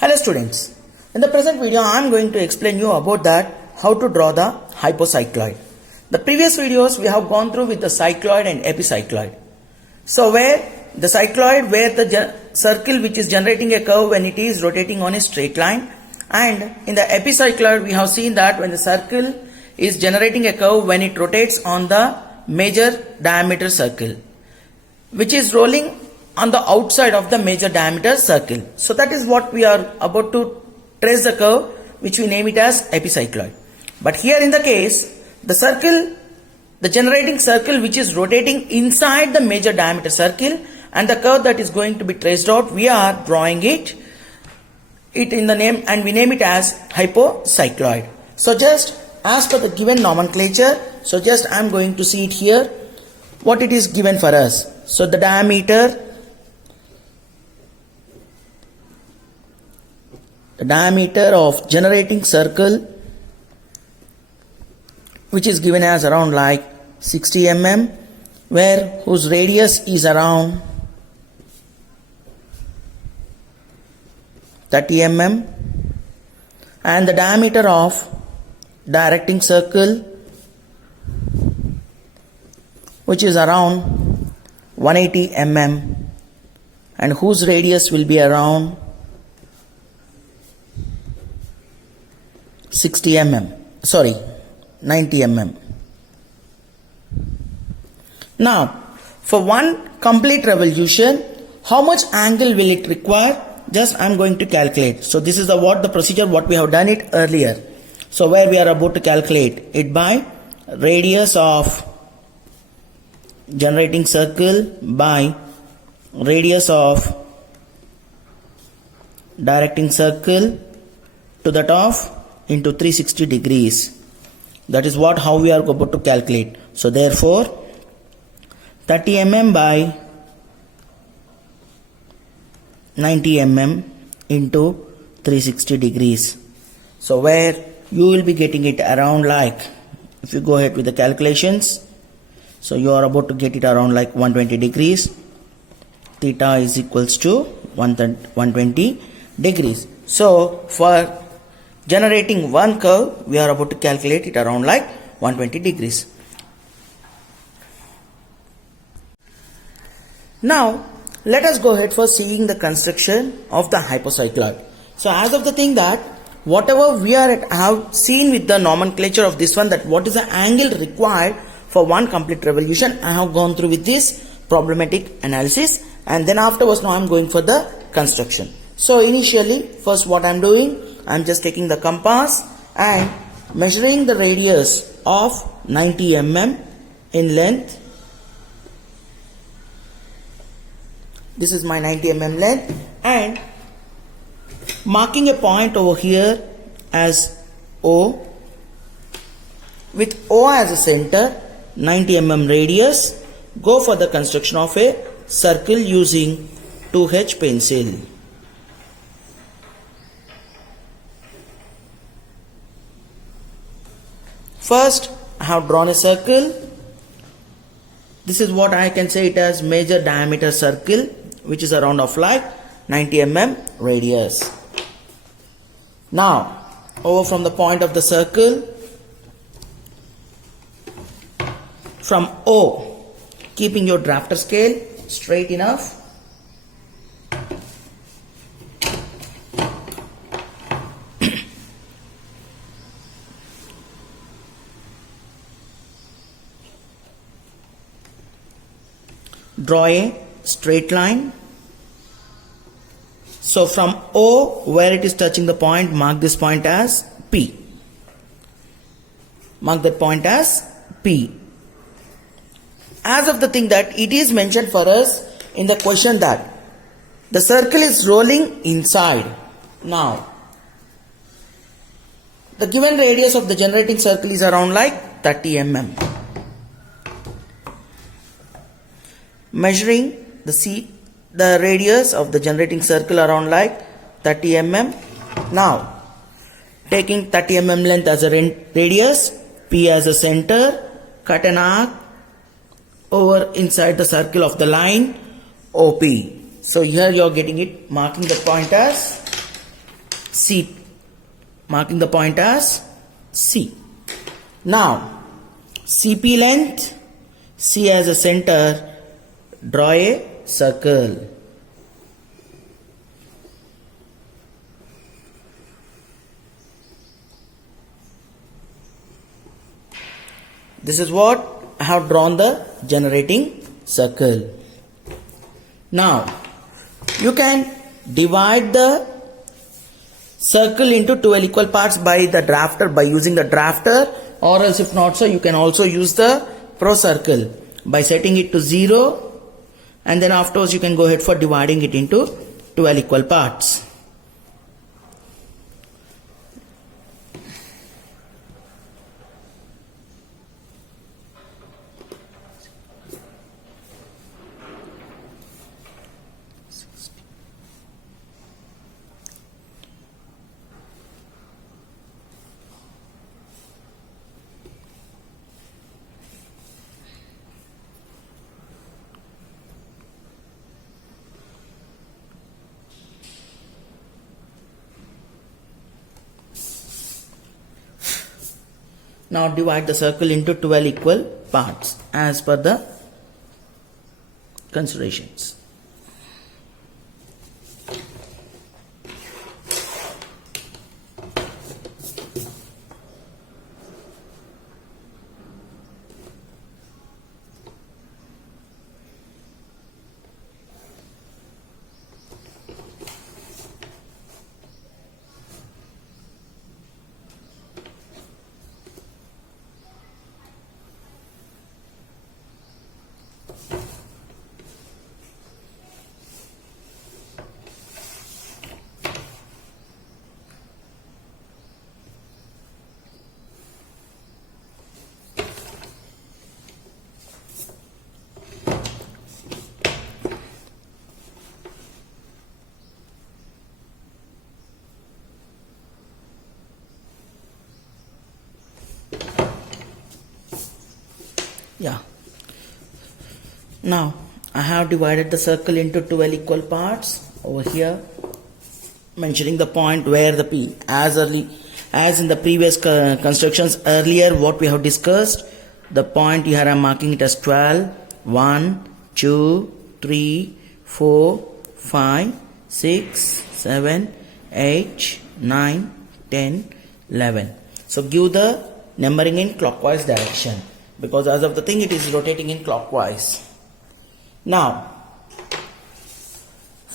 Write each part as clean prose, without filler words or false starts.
Hello students, in the present video I am going to explain you about that how to draw the hypocycloid. The previous videos we have gone through with the cycloid and epicycloid. So where the cycloid, where the circle which is generating a curve when it is rotating on a straight line, and in the epicycloid we have seen that when the circle is generating a curve when it rotates on the major diameter circle, which is rolling on the outside of the major diameter circle. So that is what we are about to trace the curve, which we name it as epicycloid. But here in the case, the circle, the generating circle which is rotating inside the major diameter circle, and the curve that is going to be traced out, we are drawing it in the name, and we name it as hypocycloid. So just as per the given nomenclature, so just I am going to see it here, what it is given for us. So the diameter of generating circle, which is given as around like 60 mm, where whose radius is around 30 mm, and the diameter of directing circle, which is around 180 mm, and whose radius will be around 90 mm. Now, for one complete revolution, how much angle will it require? Just I am going to calculate. So this is the procedure what we have done it earlier. So where we are about to calculate it by radius of generating circle by radius of directing circle to that of into 360 degrees. That is how we are about to calculate. So therefore 30 mm by 90 mm into 360 degrees. So where you will be getting it around like, if you go ahead with the calculations, so you are about to get it around like 120 degrees. Theta is equals to 120 degrees. So for generating one curve, we are about to calculate it around like 120 degrees. Now, let us go ahead for seeing the construction of the hypocycloid. So as of the thing that whatever we have seen with the nomenclature of this one, that what is the angle required for one complete revolution, I have gone through with this problematic analysis, and then afterwards now I am going for the construction. So initially, first what I am doing, I am just taking the compass and measuring the radius of 90 mm in length. This is my 90 mm length, and marking a point over here as O, with O as a center, 90 mm radius. Go for the construction of a circle using 2H pencil. First, I have drawn a circle. This is what I can say it as major diameter circle, which is around of like 90 mm radius. Now, over from the point of the circle, from O, keeping your drafter scale straight enough, draw a straight line. So from O, where it is touching the point, mark this point as P. Mark that point as P. As of the thing that it is mentioned for us in the question that the circle is rolling inside. Now, the given radius of the generating circle is around like 30 mm. Measuring the radius of the generating circle around like 30 mm. Now, taking 30 mm length as a radius, P as a center, cut an arc over inside the circle of the line OP. So here you are getting it, marking the point as C, marking the point as C. Now, CP length, C as a center, draw a circle. This is what I have drawn the generating circle. Now, you can divide the circle into 12 equal parts by using the drafter, or else if not so, you can also use the pro circle by setting it to 0, and then afterwards you can go ahead for dividing it into 12 equal parts. Now divide the circle into 12 equal parts as per the considerations. Yeah. Now I have divided the circle into 12 equal parts over here, mentioning the point where the P, as in the previous constructions earlier what we have discussed, the point here I am marking it as 12, 1, 2, 3, 4, 5, 6, 7, 8, 9, 10, 11. So give the numbering in clockwise direction, because as of the thing it is rotating in clockwise. Now,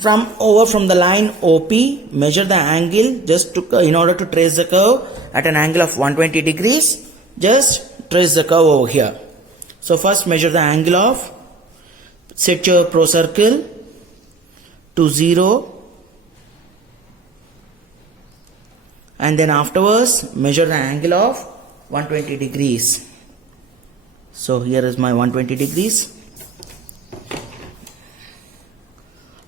from the line OP, measure the angle just in order to trace the curve at an angle of 120 degrees. Just trace the curve over here. So first measure the angle of, set your pro circle to 0, and then afterwards measure the angle of 120 degrees. So here is my 120 degrees.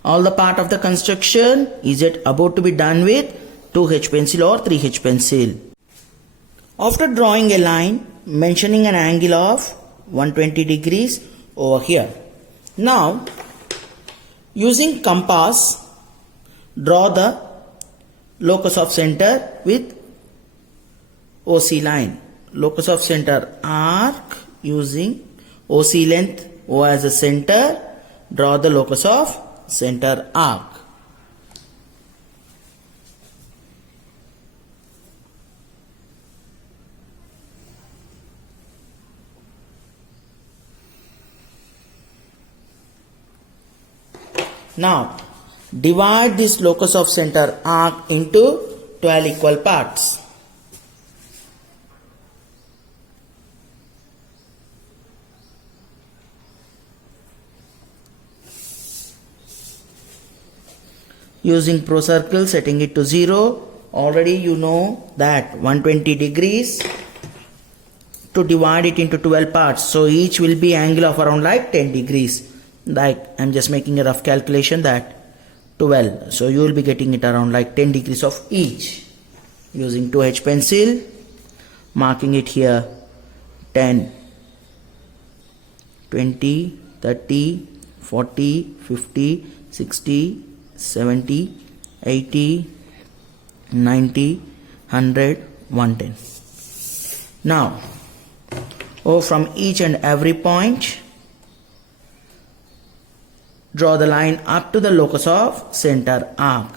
All the part of the construction is yet about to be done with 2H pencil or 3H pencil. After drawing a line mentioning an angle of 120 degrees over here. Now, using compass, draw the locus of center with OC line. Locus of center arc using OC length O as a center. Draw the locus of center arc. Now divide this locus of center arc into 12 equal parts. Using pro circle, setting it to 0. Already you know that 120 degrees to divide it into 12 parts. So each will be angle of around like 10 degrees. Like I'm just making a rough calculation that 12. So you will be getting it around like 10 degrees of each. Using 2H pencil, marking it here 10, 20, 30, 40, 50, 60, 70, 80, 90, 100, 110. Now, from each and every point, draw the line up to the locus of center arc.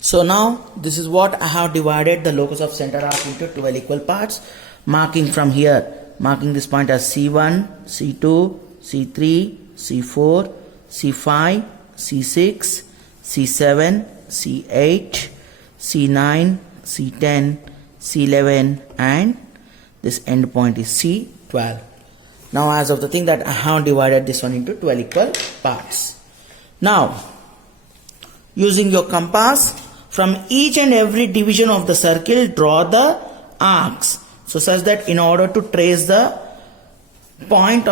So now this is what I have divided the locus of center arc into 12 equal parts, marking from here, marking this point as C1, C2, C3, C4, C5, C6, C7, C8, C9, C10, C11, and this end point is C12. Now as of the thing that I have divided this one into 12 equal parts. Now using your compass, from each and every division of the circle, draw the arcs. So such that in order to trace the point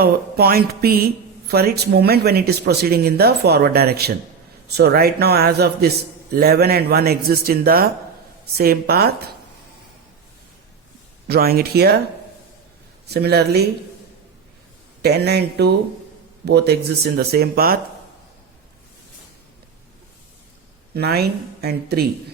P for its movement when it is proceeding in the forward direction. So right now, as of this 11 and 1 exist in the same path, drawing it here. Similarly, 10 and 2 both exist in the same path. 9 and 3.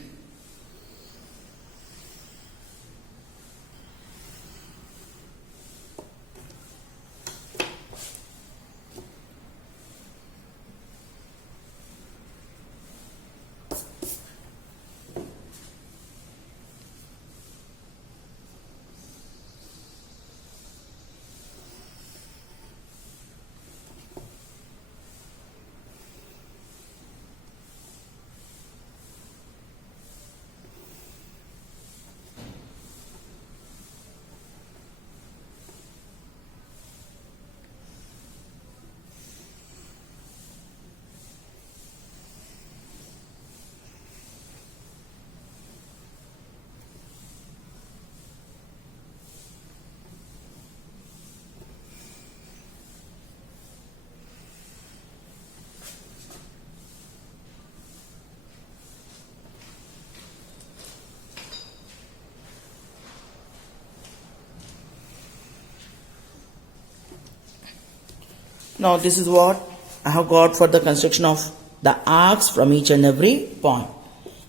Now this is what I have got for the construction of the arcs from each and every point.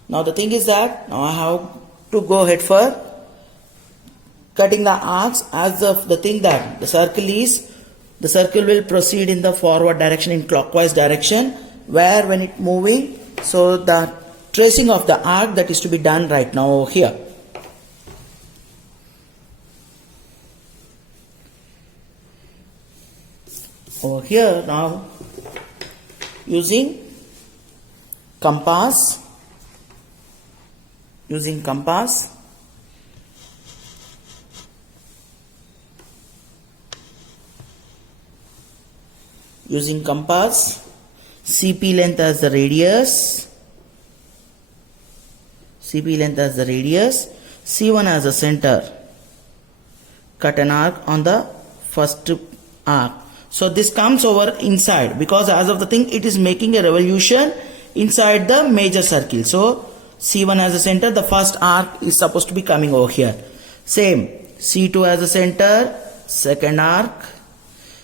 Now the thing is that now I have to go ahead for cutting the arcs, as of the thing that the circle will proceed in the forward direction, in clockwise direction, where when it moving, so the tracing of the arc that is to be done right now over here. Over here now, using compass, using compass CP length as the radius, C1 as the center, cut an arc on the first arc. So this comes over inside, because as of the thing it is making a revolution inside the major circle. So C1 as a center, the first arc is supposed to be coming over here. Same, C2 as a center, second arc,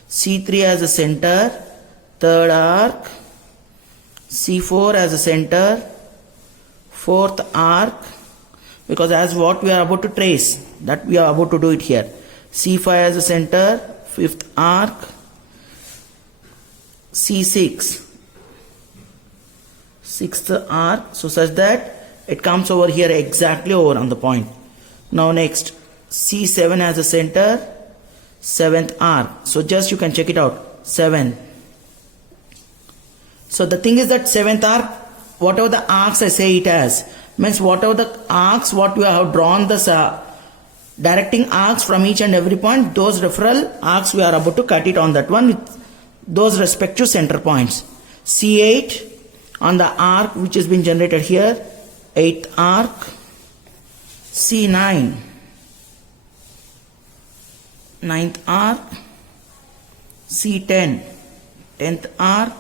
C3 as a center, third arc, C4 as a center, fourth arc, because as what we are about to trace, that we are about to do it here. C5 as a center, fifth arc, C6, sixth arc, so such that it comes over here exactly over on the point. Now next, C7 as a center, 7th arc. So just you can check it out. 7. So the thing is that 7th arc, whatever the arcs I say it as, means whatever the arcs what we have drawn, the directing arcs from each and every point, those referral arcs we are about to cut it on that one with those respective center points. C8 on the arc which has been generated here, 8th arc. C9, 9th arc. C10, 10th arc.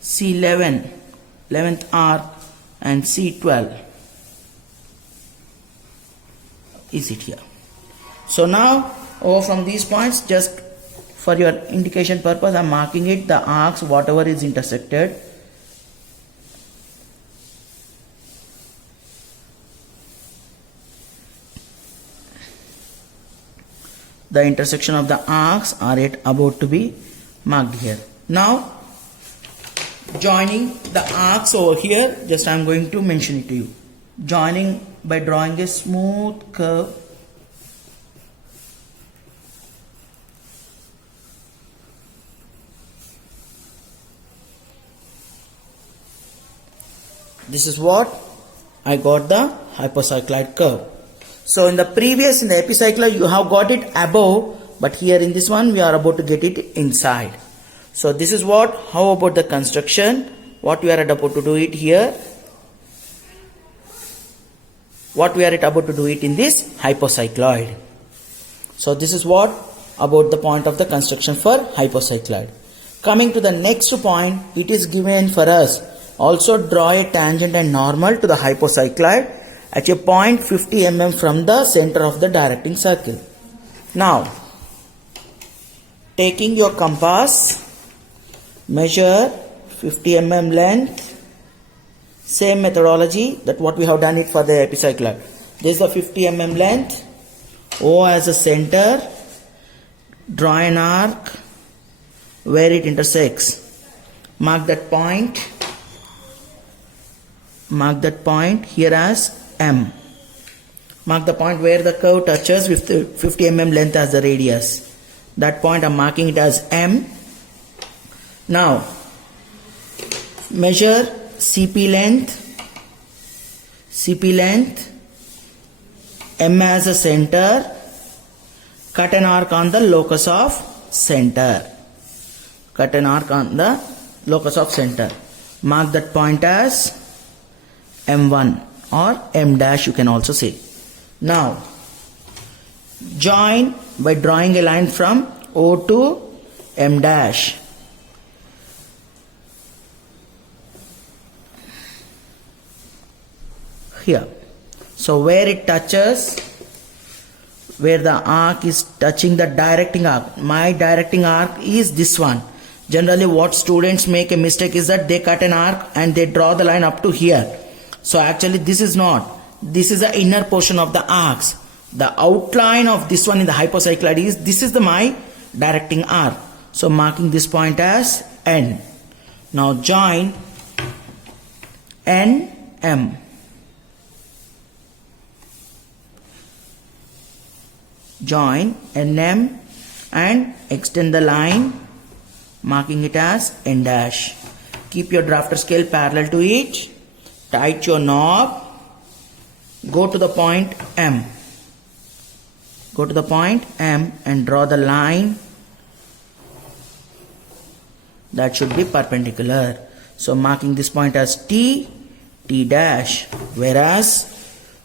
C11, 11th arc, and C12 is it here. So now over from these points, just for your indication purpose, I am marking it the arcs whatever is intersected. The intersection of the arcs are about to be marked here. Now joining the arcs over here, just I am going to mention it to you. Joining by drawing a smooth curve this is what I got the hypocycloid curve. So in the epicycloid you have got it above, but here in this one we are about to get it inside. So this is what, how about the construction, what we are about to do it here, what we are about to do it in this hypocycloid. So this is what about the point of the construction for hypocycloid. Coming to the next point, it is given for us also draw a tangent and normal to the hypocycloid at a point 50 mm from the center of the directing circle. Now taking your compass, measure 50 mm length, same methodology that what we have done it for the epicycloid. This is the 50 mm length, O as a center, draw an arc where it intersects, mark that point here as M, mark the point where the curve touches with the 50 mm length as the radius, that point I am marking it as M. Now measure CP length, M as a center, cut an arc on the locus of center, mark that point as M1 or M dash you can also say. Now join by drawing a line from O to M dash. Here. So where it touches, where the arc is touching the directing arc, my directing arc is this one. Generally what students make a mistake is that they cut an arc and they draw the line up to here. So actually this is not, this is the inner portion of the arcs. The outline of this one in the hypocycloid is, this is my directing arc. So marking this point as N. Now join N, M. Join NM and extend the line, marking it as N dash. Keep your drafter scale parallel to it, tight your knob, go to the point M. And draw the line that should be perpendicular. So marking this point as T, T dash, whereas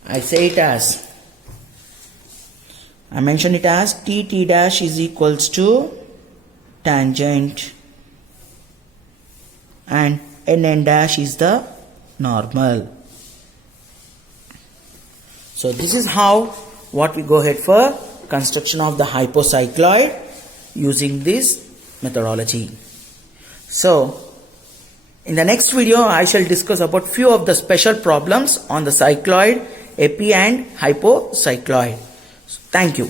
I say it as, I mention it as T, T dash is equals to tangent and N, N dash is the normal. So this is how what we go ahead for construction of the hypocycloid using this methodology. So in the next video I shall discuss about few of the special problems on the cycloid, epi and hypocycloid. Thank you.